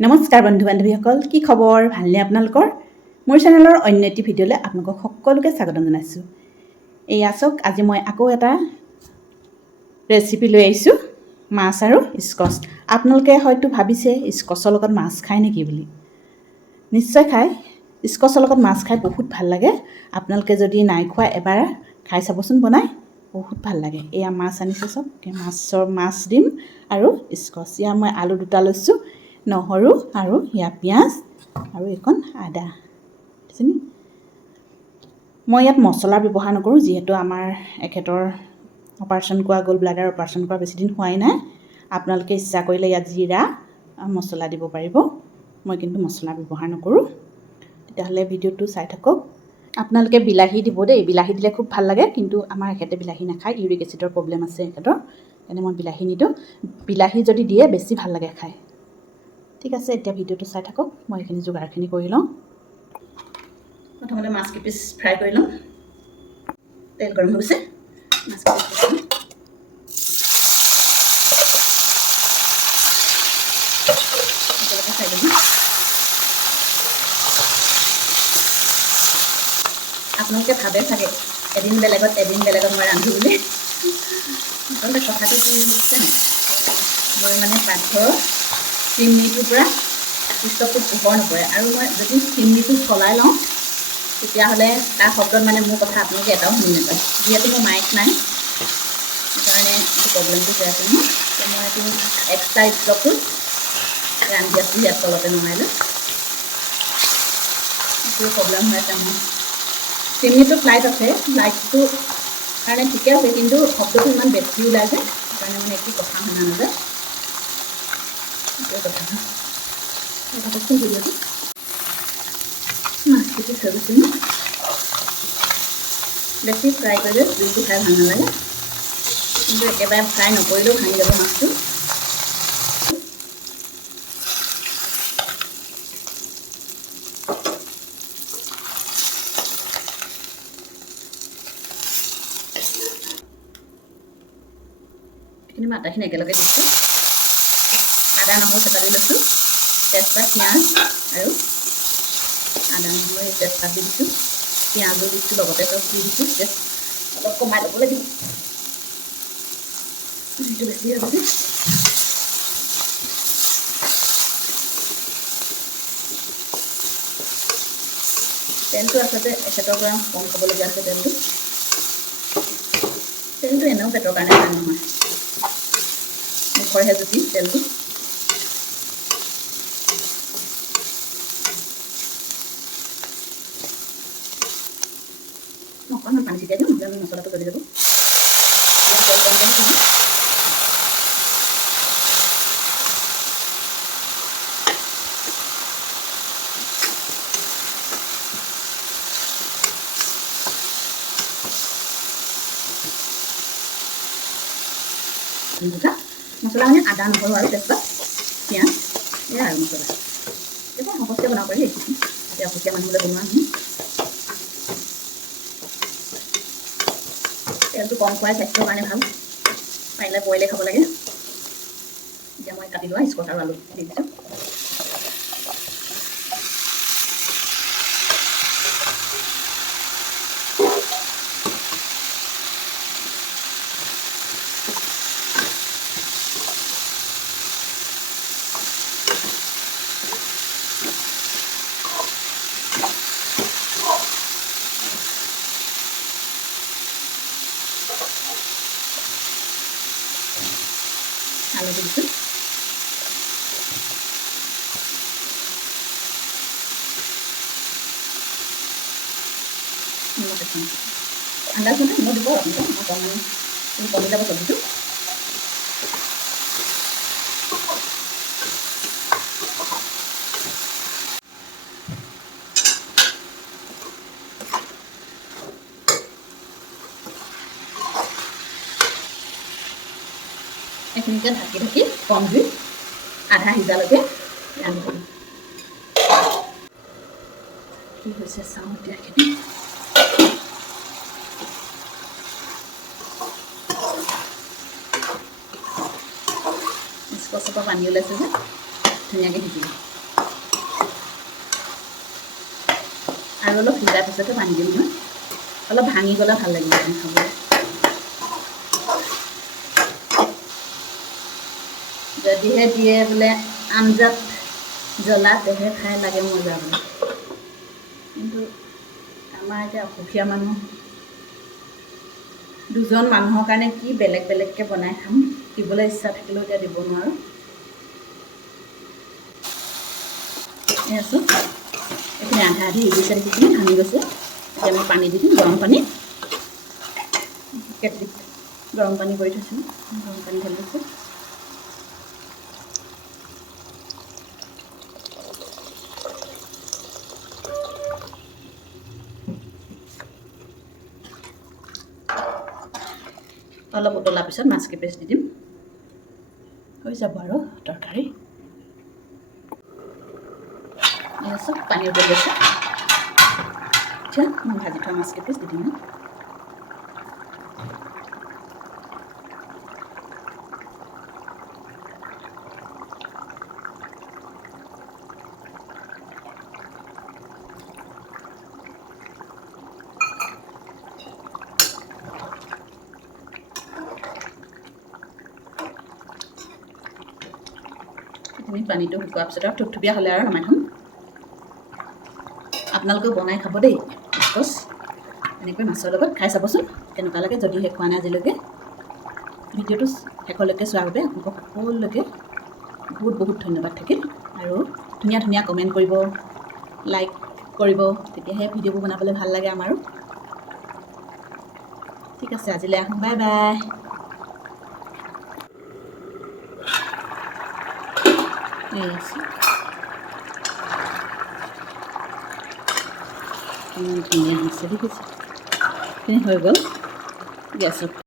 নমস্কাৰ বন্ধু বান্ধৱীসকল, কি খবৰ? ভালনে আপোনালোকৰ? মোৰ চেনেলৰ অন্য এটি ভিডিঅ'লৈ আপোনালোকক সকলোকে স্বাগতম জনাইছোঁ। এয়া চাওক, আজি মই আকৌ এটা ৰেচিপি লৈ আহিছোঁ, মাছ আৰু স্কচ। আপোনালোকে হয়তো ভাবিছে স্কচৰ লগত মাছ খায় নেকি বুলি। নিশ্চয় খায়। স্কচৰ লগত মাছ খাই বহুত ভাল লাগে। আপোনালোকে যদি নাই খোৱা এবাৰ খাই চাবচোন, বনাই বহুত ভাল লাগে। এয়া মাছ আনিছোঁ, চব মাছ দিম আৰু স্কচ। এয়া মই আলু দুটা লৈছোঁ, নহৰু আৰু ইয়া পিঁয়াজ আৰু এখন আদা। বুজিছেনে? মই ইয়াত মছলা ব্যৱহাৰ নকৰোঁ, যিহেতু আমাৰ এখেতৰ অপাৰেশ্যন কৰা গ'ল ব্লাডাৰ অপাৰেশ্যন কৰা বেছিদিন হোৱাই নাই। আপোনালোকে ইচ্ছা কৰিলে ইয়াত জিৰা মছলা দিব পাৰিব। মই কিন্তু মছলা ব্যৱহাৰ নকৰোঁ। তেতিয়াহ'লে ভিডিঅ'টো চাই থাকক। আপোনালোকে বিলাহী দিব দেই, বিলাহী দিলে খুব ভাল লাগে, কিন্তু আমাৰ এখেতে বিলাহী নাখায়, ইউৰিক এচিডৰ প্ৰব্লেম আছে এখেতৰ, সেইকাৰণে মই বিলাহী নিদিওঁ। বিলাহী যদি দিয়ে বেছি ভাল লাগে খাই। ঠিক আছে, এতিয়া ভিডিঅ'টো চাই থাকক। মই এইখিনি যোগাৰখিনি কৰি লওঁ। প্ৰথমতে মাছ কেইপিচ ফ্ৰাই কৰি লওঁ। তেল গৰম হৈ গৈছে, মাছ কেইপিচ দিছোঁ। একেলগে ফ্ৰাই কৰি দিওঁ। আপোনালোকে ভাবে চাগে এদিন বেলেগত মই ৰান্ধো বুলি। আচলতে কথাটো কি হৈছে নাই, মই মানে পাকঘৰৰ চিমনিটোৰ পৰা ষ্টভটোত পোহৰ নপৰে, আৰু মই যদি চিমনিটো চলাই লওঁ তেতিয়াহ'লে তাৰ শব্দত মানে মোৰ কথা আপোনালোকে এটাও শুনি নাপায়। যিহেতু মোৰ মাইক নাই, সেইকাৰণে এইটো প্ৰব্লেমটো হৈ আছে নহয়। এতিয়া মই এইটো এক্সট্ৰা ষ্টভটোত ৰান্ধি আছোঁ, ইয়াত তলতে নমাই লৈ। এইটো প্ৰব্লেম হৈ আছে মোৰ। চিমনিটো লাইট আছে, লাইটটো কাৰণে ঠিকে আছে, কিন্তু শব্দটো ইমান বেছি ওলাই যায়, সেইকাৰণে মানে একো কথা শুনা নাযায়। এইটোৱে কথা। থাককচোন ভিডিঅ'টো। মাছ কেইপিচ হৈ গৈছে মোৰ। বেছি ফ্ৰাই কৰিলে জোলটো খাই ভাল নালাগে, কিন্তু একেবাৰে ফ্ৰাই নকৰিলেও ভাঙি যাব মাছটো। এইখিনি মই আটাখিনি একেলগে দিছোঁ। আদা নহৰু থেতালি লৈছোঁ, তেজপাত পিঁয়াজ আৰু আদা নহৰু এই তেজপাত দি দিছোঁ, পিঁয়াজো দিছোঁ, লগতে চব দি দিছোঁ। অলপ কমাই ল'ব লাগিব, জুইটো বেছি হৈ গৈছে। তেলটো আচলতে এখেতৰ পৰা কম খাবলগীয়া আছে। তেলটো এনেও পেটৰ কাৰণে ভাল নহয়, মুখৰহে জুতি তেলটো। অকণমান পানী ছিটিয়াই দিওঁ, নহ'লে মছলাটো জ্বলি যাব। তেল গৰম কৰি দিওঁ। মছলা মানে আদা নহৰু আৰু তেজপাত পিঁয়াজ, এয়া আৰু মছলা। এতিয়া সহজকৈ বনাব পাৰি এইখিনি, এতিয়া অসুখীয়া মানুহলৈ বনোৱা নহয়। তেলটো কম খোৱাই স্বাস্থ্যৰ কাৰণে ভাল, পাৰিলে বইলে খাব লাগে। এতিয়া মই কাটি লোৱা স্কচ আৰু আলু দি দিছোঁ। আলু দি দিছোঁ। নিমখ এখন আন্দাজ মতে নিমখ দিব আপোনালোকে, অকণমান কমি যাব চব্জিটো। এইখিনিকে ঢাকি ঢাকি কম জুইত আধা সিজালৈকে ৰান্ধিব। কি হৈছে চাওঁ এতিয়া এইখিনি। স্কচৰ পৰা পানী ওলাইছে যে ধুনীয়াকৈ সিজিব। আৰু অলপ সিজাৰ পিছতে পানী দিম মই অলপ ভাঙি গ'লে ভাল লাগিব খাবলৈ যদিহে দিয়ে বোলে আঞ্জাত জ্বলা তেহে খাই লাগে মজা বোলে কিন্তু আমাৰ এতিয়া অসুখীয়া মানুহ দুজন মানুহৰ কাৰণে কি বেলেগ বেলেগকৈ বনাই খাম দিবলৈ ইচ্ছা থাকিলেও এতিয়া দিব নোৱাৰোঁ আছোঁ এইখিনি আধা আধি সিজিছে দেখিখিনি ভাঙি গৈছে এতিয়া মই পানী দি দিম গৰম পানী কেটলিত গৰম পানী কৰি থৈছোঁ গৰম পানী ঢালি দিছোঁ অলপ উতলাৰ পিছত মাছ কেইপিচ দি দিম হৈ যাব আৰু তৰকাৰী চব পানী উতলি আছে এতিয়া মই ভাজি থোৱা মাছ কেইপিচ দি দিম পানীটো শুকোৱাৰ পিছত আৰু থুপথুপীয়া হ'লে আৰু নমাই থ'ম আপোনালোকেও বনাই খাব দেই মাছ এনেকৈ মাছৰ লগত খাই চাবচোন কেনেকুৱা লাগে যদিহে খোৱা নাই আজিলৈকে ভিডিঅ'টো শেষলৈকে চোৱাৰ বাবে আপোনালোকক সকলোকে বহুত বহুত ধন্যবাদ থাকিল আৰু ধুনীয়া ধুনীয়া কমেণ্ট কৰিব লাইক কৰিব তেতিয়াহে ভিডিঅ'বোৰ বনাবলৈ ভাল লাগে আমাৰো ঠিক আছে আজিলৈ আহোঁ বাই বাই ধুনীয়া হৈছে দেখিছে হৈ গ'ল গেছত